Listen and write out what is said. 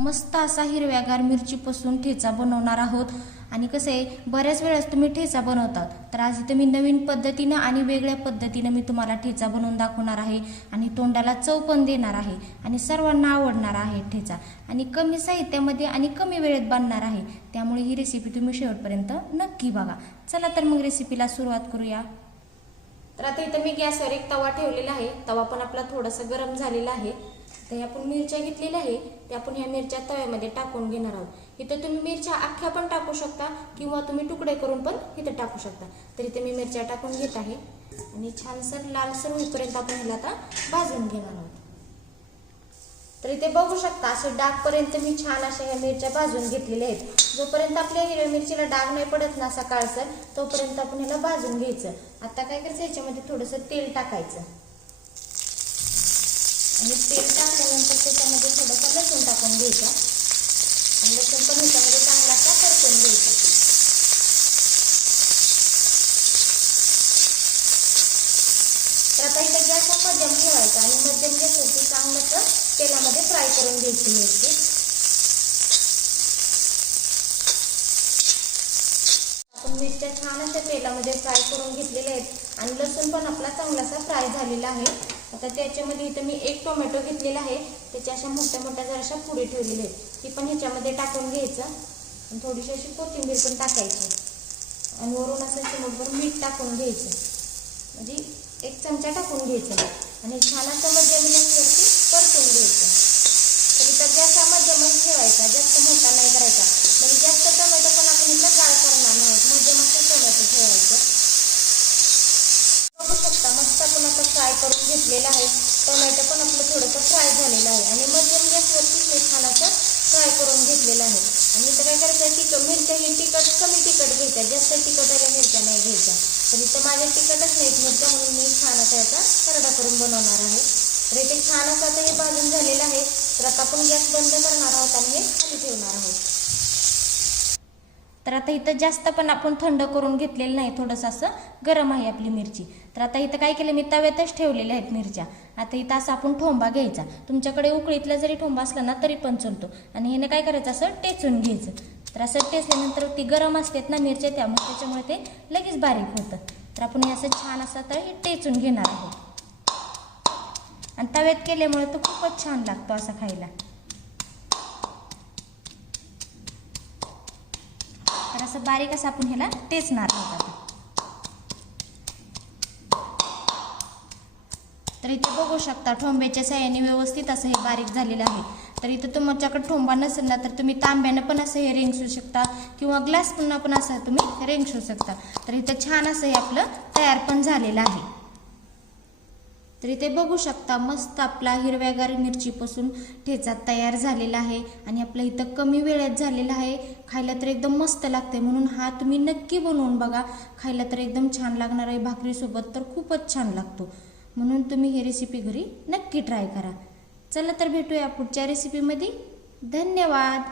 मस्त असा हिरव्यागार मिरचीपासून ठेचा बनवणार आहोत. आणि कसं आहे बऱ्याच वेळेस तुम्ही ठेचा बनवतात तर आज इथं मी नवीन पद्धतीनं आणि वेगळ्या पद्धतीनं मी तुम्हाला ठेचा बनवून दाखवणार आहे आणि तोंडाला चव पण देणार आहे आणि सर्वांना आवडणार आहे ठेचा. आणि कमी साहित्यामध्ये आणि कमी वेळेत बनणार आहे. त्यामुळे ही रेसिपी तुम्ही शेवटपर्यंत नक्की बघा. चला तर मग रेसिपीला सुरुवात करूया. तर आता इथं मी गॅसवर एक तवा ठेवलेला आहे. तवा पण आपला थोडासा गरम झालेला आहे. तर हे आपण मिरच्या घेतलेल्या आहे ते आपण ह्या मिरच्या तव्यामध्ये टाकून घेणार आहोत. इथं तुम्ही मिरच्या अख्ख्या पण टाकू शकता किंवा तुम्ही तुकडे करून पण इथं टाकू शकता. तर इथे मी मिरच्या टाकून घेत आहे. आणि छानसर लालसर होईपर्यंत आपण ह्याला आता भाजून घेणार आहोत. तर इथे बघू शकता असे डागपर्यंत मी छान अशा ह्या मिरच्या भाजून घेतलेल्या आहेत. जोपर्यंत आपल्या हिरव्या मिरचीला डाग नाही पडत ना सकाळचं तोपर्यंत आपण ह्याला भाजून घ्यायचं. आता काय करायचं याच्यामध्ये थोडंसं तेल टाकायचं. आणि तेल टाकल्यानंतर त्याच्यामध्ये थोडंसं लसूण टाकून घ्यायचं. आणि लसूण पण ह्याच्यामध्ये चांगला असा परतून घ्यायचा. तर आता इथं गॅस मध्यम ठेवायचा आणि मध्यम गॅसवरती चांगलं असं तेलामध्ये फ्राय करून घ्यायची मिरची. आपण मिरच्या छान अशा तेलामध्ये फ्राय करून घेतलेल्या आहेत. आणि लसूण पण आपला चांगलासा फ्राय झालेला आहे. आता त्याच्यामध्ये इथं मी एक टोमॅटो घेतलेला आहे. त्याच्या अशा मोठ्या मोठ्या जराशा पुढे ठेवलेल्या आहेत. ती पण ह्याच्यामध्ये टाकून घ्यायचं. आणि थोडीशी अशी कोथिंबीर पण टाकायची. आणि वरून असं चिमटभर मीठ टाकून घ्यायचं. म्हणजे एक चमचा टाकून घ्यायचा. आणि छान असं मध्यम गॅसवरती परतून घ्यायचं तर इथं गॅस हा मध्यमच ठेवायचा जास्त मोठा नाही करायचा म्हणजे जास्त टोमॅटो पण आपण इथं गाळ करणार नाही मध्यम असं टोमॅटो ठेवायचं बघू शकता मस्त आपण आता फ्राय करून घेतलेलं आहे. टोमॅटो पण आपलं थोडंसं फ्राय झालेलं आहे. आणि मध्यम गॅसवरती हे छान असं फ्राय करून घेतलेलं आहे. आणि इथं काय करायचं तिखट मिरच्या हे तिखट कमी तिखट घ्यायच्या. जास्त तिखटवाल्या मिरच्या नाही घ्यायच्या. तर इथं माझ्या तिखटच नाहीत मिरच्या म्हणून मी छान असा याचा खरडा करून बनवणार आहे. तर इथे छान असं आता हे भाजून झालेलं आहे. तर आता आपण गॅस बंद करणार आहोत आणि हे खाली ठेवणार आहोत. तर आता इथं जास्त पण आपण थंड करून घेतलेलं नाही थोडंसं असं गरम आहे आपली मिरची. तर आता इथं काय केलं मी तव्यातच ठेवलेल्या आहेत मिरच्या. आता इथं असं आपण ठोंबा घ्यायचा. तुमच्याकडे उकळीतला जरी ठोंबा असला ना तरी पण चालतो. आणि ह्याने काय करायचं असं टेचून घ्यायचं. तर असं टेचल्यानंतर ती गरम असतात ना मिरच्या त्यामुळे त्याच्यामुळे ते लगेच बारीक होतं. तर आपण हे असं छान असं तर हे टेचून घेणार आहोत. आणि तव्यात केल्यामुळे तो खूपच छान लागतो असं खायला. असं बारीक असं आपण ह्याला टेचणार आहोत आता तर इथे बघू शकता ठोंब्याच्या साह्याने व्यवस्थित असं हे बारीक झालेलं आहे. तर इथं तुमच्याकडे ठोंबा नसेल ना तर तुम्ही तांब्यानं पण असं हे रेंगसू शकता किंवा ग्लास पण आपण असं तुम्ही रेंगसू शकता. तर इथं छान असं हे आपलं तयार पण झालेलं आहे. तर इथे बघू शकता मस्त आपला हिरव्यागार मिरचीपासून ठेचा तयार झालेला आहे आणि आपलं इथं कमी वेळेत झालेला आहे. खायला तर एकदम मस्त लागते म्हणून हा तुम्ही नक्की बनवून बघा. खायला तर एकदम छान लागणार आहे. भाकरीसोबत तर खूपच छान लागतो. म्हणून तुम्ही ही रेसिपी घरी नक्की ट्राय करा. चला तर भेटूया पुढच्या रेसिपीमध्ये धन्यवाद!